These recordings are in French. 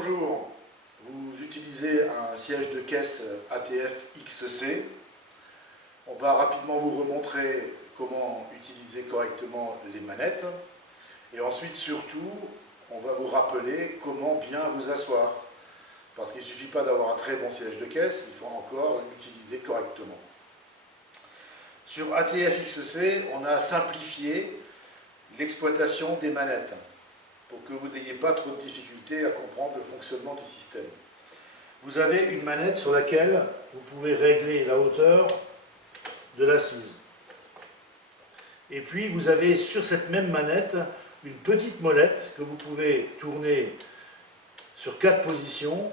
Bonjour, vous utilisez un siège de caisse ATF XC. On va rapidement vous remontrer comment utiliser correctement les manettes. Et ensuite, surtout, on va vous rappeler comment bien vous asseoir. Parce qu'il ne suffit pas d'avoir un très bon siège de caisse, il faut encore l'utiliser correctement. Sur ATF XC, on a simplifié l'exploitation des manettes pour que vous n'ayez pas trop de difficultés à comprendre le fonctionnement du système. Vous avez une manette sur laquelle vous pouvez régler la hauteur de l'assise. Et puis vous avez sur cette même manette une petite molette que vous pouvez tourner sur 4 positions.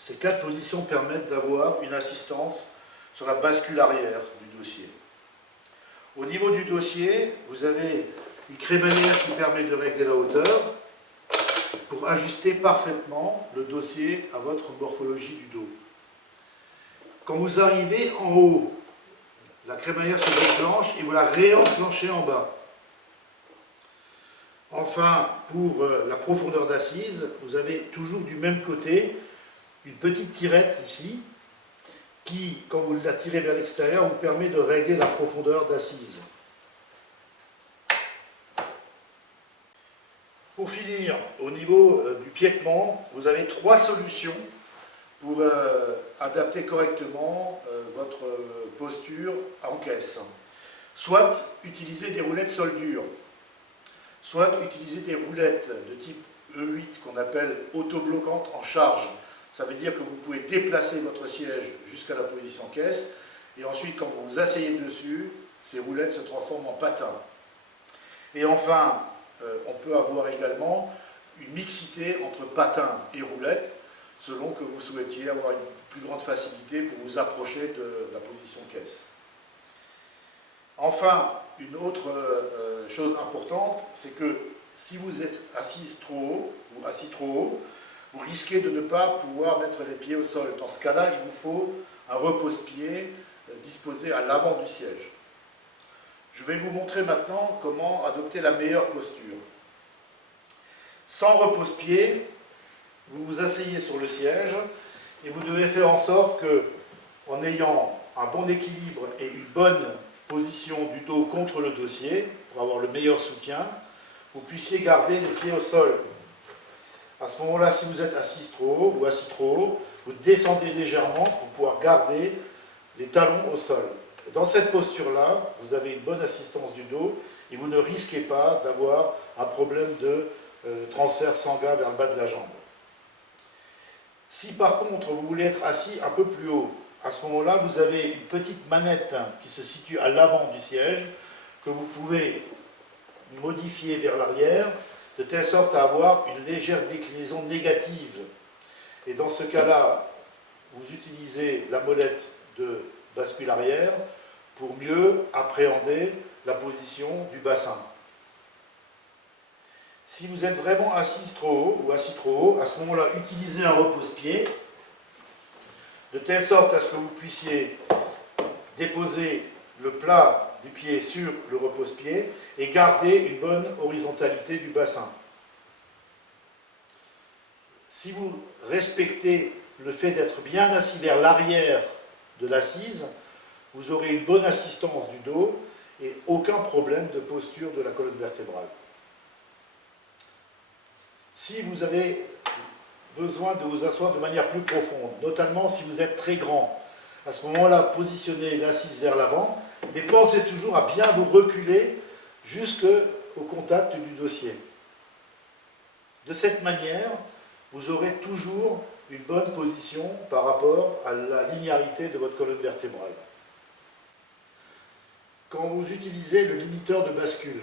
Ces 4 positions permettent d'avoir une assistance sur la bascule arrière du dossier. Au niveau du dossier, vous avez une crémaillère qui permet de régler la hauteur pour ajuster parfaitement le dossier à votre morphologie du dos. Quand vous arrivez en haut, la crémaillère se déclenche et vous la réenclenchez en bas. Enfin, pour la profondeur d'assise, vous avez toujours du même côté une petite tirette ici qui, quand vous la tirez vers l'extérieur, vous permet de régler la profondeur d'assise. Pour finir, au niveau du piétement, vous avez 3 solutions pour adapter correctement votre posture en caisse. Soit utiliser des roulettes soldure, soit utiliser des roulettes de type E8 qu'on appelle autobloquantes en charge. Ça veut dire que vous pouvez déplacer votre siège jusqu'à la position caisse et ensuite quand vous vous asseyez dessus, ces roulettes se transforment en patins. Et enfin, on peut avoir également une mixité entre patins et roulettes selon que vous souhaitiez avoir une plus grande facilité pour vous approcher de la position caisse. Enfin, une autre chose importante, c'est que si vous êtes assise trop haut ou assis trop haut, vous risquez de ne pas pouvoir mettre les pieds au sol. Dans ce cas-là, il vous faut un repose-pied disposé à l'avant du siège. Je vais vous montrer maintenant comment adopter la meilleure posture. Sans repose-pied, vous vous asseyez sur le siège et vous devez faire en sorte que, en ayant un bon équilibre et une bonne position du dos contre le dossier, pour avoir le meilleur soutien, vous puissiez garder les pieds au sol. À ce moment-là, si vous êtes assise trop haut ou assis trop haut, vous descendez légèrement pour pouvoir garder les talons au sol. Dans cette posture-là, vous avez une bonne assistance du dos et vous ne risquez pas d'avoir un problème de transfert sanguin vers le bas de la jambe. Si par contre vous voulez être assis un peu plus haut, à ce moment-là, vous avez une petite manette qui se situe à l'avant du siège que vous pouvez modifier vers l'arrière de telle sorte à avoir une légère déclinaison négative. Et dans ce cas-là, vous utilisez la molette de bascule arrière pour mieux appréhender la position du bassin. Si vous êtes vraiment assis trop haut ou assis trop haut, à ce moment-là, utilisez un repose-pied de telle sorte à ce que vous puissiez déposer le plat du pied sur le repose-pied et garder une bonne horizontalité du bassin. Si vous respectez le fait d'être bien assis vers l'arrière de l'assise, vous aurez une bonne assistance du dos et aucun problème de posture de la colonne vertébrale. Si vous avez besoin de vous asseoir de manière plus profonde, notamment si vous êtes très grand, à ce moment-là, positionnez l'assise vers l'avant, mais pensez toujours à bien vous reculer jusqu'au contact du dossier. De cette manière, vous aurez toujours une bonne position par rapport à la linéarité de votre colonne vertébrale. Quand vous utilisez le limiteur de bascule,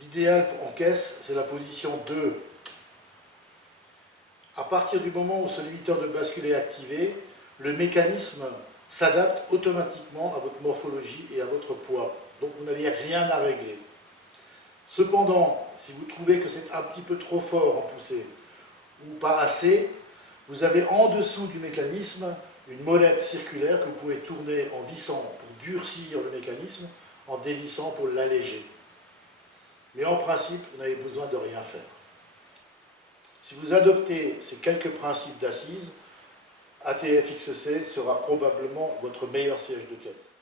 l'idéal en caisse, c'est la position 2. À partir du moment où ce limiteur de bascule est activé, le mécanisme s'adapte automatiquement à votre morphologie et à votre poids. Donc vous n'avez rien à régler. Cependant, si vous trouvez que c'est un petit peu trop fort en poussée ou pas assez, vous avez en dessous du mécanisme une molette circulaire que vous pouvez tourner en vissant pour durcir le mécanisme, en dévissant pour l'alléger. Mais en principe, vous n'avez besoin de rien faire. Si vous adoptez ces quelques principes d'assises, ATFXC sera probablement votre meilleur siège de caisse.